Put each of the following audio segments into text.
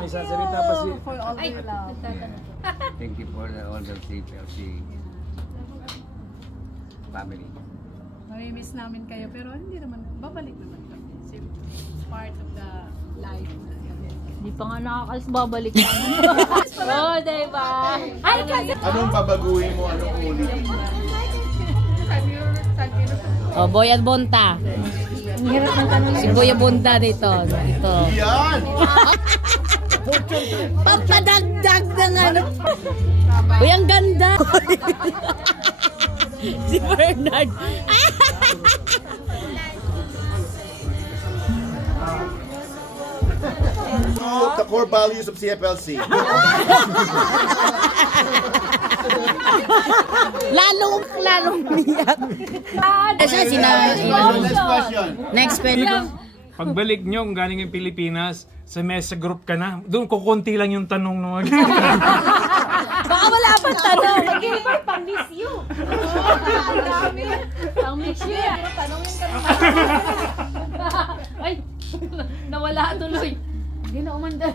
May sasalita pa si... For all your love. Thank you for all the CPLC family. Mamimiss namin kayo pero hindi naman, babalik naman kami. Part of the life. Hindi pa nga nakakalis, babalik namin. Oh, diba? Ay, kasi... Anong babaguhin mo? Anong ulit? Oh, Boy at Bonta. Si Boy at Bonta dito. Yan! Papadagdag ng ano. Uy, ang ganda. Si Bernard. The core values of CFLC. Lalong niyak. Next question. Next question. Pagbalik nyo, galing yung Pilipinas, sa mesa group ka na, doon kukunti lang yung tanong nung Baka wala pang tanong. Mag-iiba, pang-miss you. Ang dami. Pang-miss you. Tanongin ka naman. Ay, nawala tuloy. Hindi na umanda.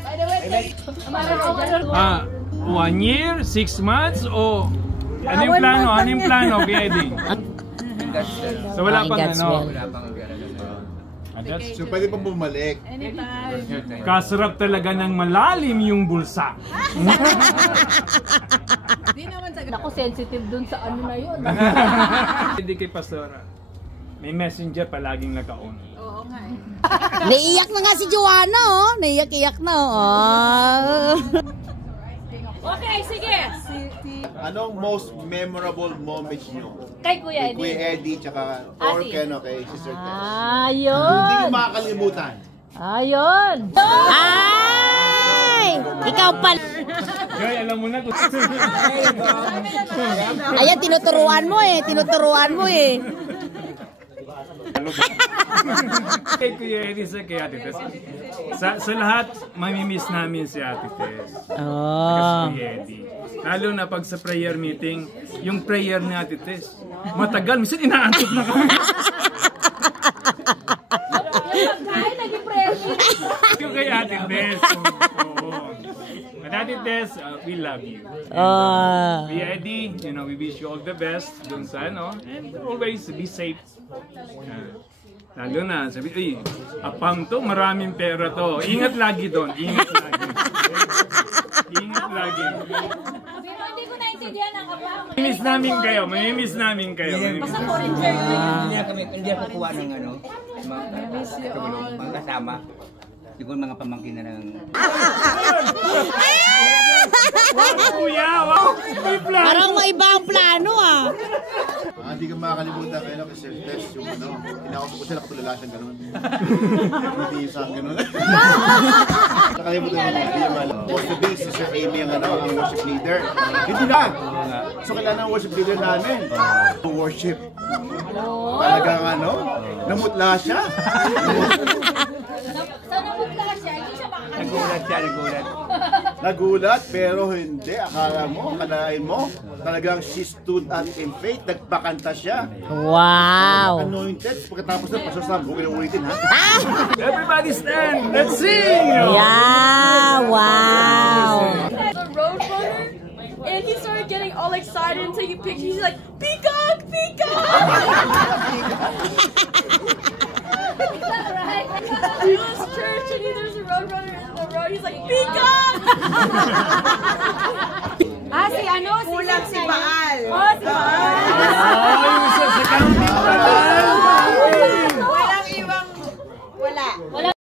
By the way, 1 year, 6 months, o anong plano? Anong plano, Piedi? So wala pang ano? Wala pang So pwede pang bumalik. anytime. Kasarap talaga ng malalim yung bulsa. Hindi naman sa Ako sensitive dun sa ano na yun. Hindi kay Pastora. May messenger palaging naka-on. Oo nga eh. Naiiyak na nga si Joanna, oh. Naiiyak-iyak na, oh. Okay, sige. Anong most memorable moments nyo? Kay Kuya Kay Kuya Eddie, tsaka or kay Sister Tess. Ayun. Hindi makakalimutan. Ayun. Ay! Ikaw pala. Joy, alam mo na kung... Ayan, tinuturuan mo eh. Tinuturuan mo eh. Kay Kuya Eddie sa kay Ate Tess. Sa lahat, mamimiss namin si Ate Tess. Oh. Si Kuya Eddie. Lalo na pag sa prayer meeting, yung prayer ni Ate Tess. Matagal, minsan inaantok na kami. Yung kay Ate Tess. At Ate Tess, we love you. Kuya Eddie, we wish you all the best dun sa and always be safe. Lalo na, sabi, apam to, maraming pera to. Ingat lagi doon, ingat lagi. Ingat lagi. Pero hindi ko naintindihan ang abang. Mamimiss namin kayo, mamimiss namin kayo. Basta foreigner. Hindi ako kuha ng mga kasama. Siguro mga pamangkin na ng... Kuya, wow! May plano! Parang may iba ang plano, ah. Hindi ka makakalimutan kayo kay Sister Tess. Yung inakausap ko sila kapulala siyang ganun. Hindi isang ganun. Nakalimutan mo hindi yung supposed to be Sister Amy ang worship leader. Hindi na! So kailangan ang worship leader namin. Worship. Talagang namutla siya. Nagulat pero hindi. Akalain mo, talagang she stood up in faith. Nagpakanta siya. Wow. Anointed. Pagkatapos na, pasasam. Huwag na ulitin, ha? Everybody stand! Let's sing! Yeah, wow. The Roadrunner, and he started getting all excited and taking pictures. He's like, peacock, peacock! He was church and there's a Roadrunner in the road. He's like, peacock! Si Kulang si